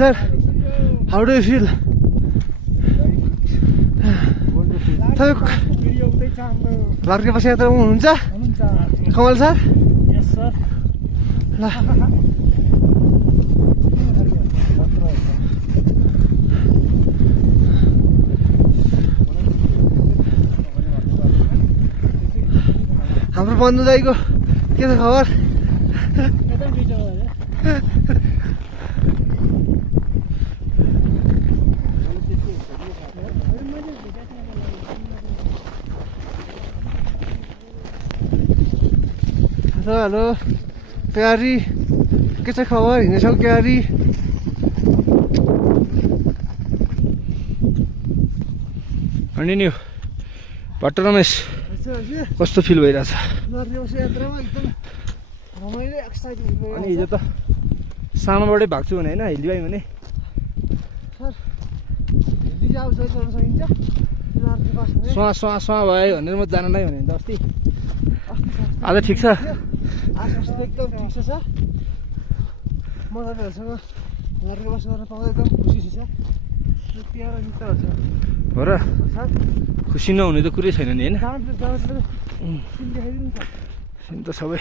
Sir, how do you feel? Larke बस यात्रा हुनुहुन्छ कमल sir? यस sir. ल हाम्रो बन्धु दाइको के छ खबर? हेलो क्यारी के छ खबर? हिँड्छौ क्यारी? कन्टिन्यू। भट्ट रमेश कस्तो फिल भइरहेछ? अनि हिजो त सानोबाटै भाग्छु भने होइन हिल्दी भाइ भने सुहाँ सुहाँ सुहाँ भयो भनेर म जान नै भने त अस्ति। आज ठिक छ? एकदम ठिक छ सर। म तपाईँहरूसँग लार्के बस गर्न पाउँदा एकदम खुसी छु सर। हो र? खुसी नहुने त कुरै छैन नि होइन? सिन सिन त सबै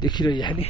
देखिरहिहाल्यो नि।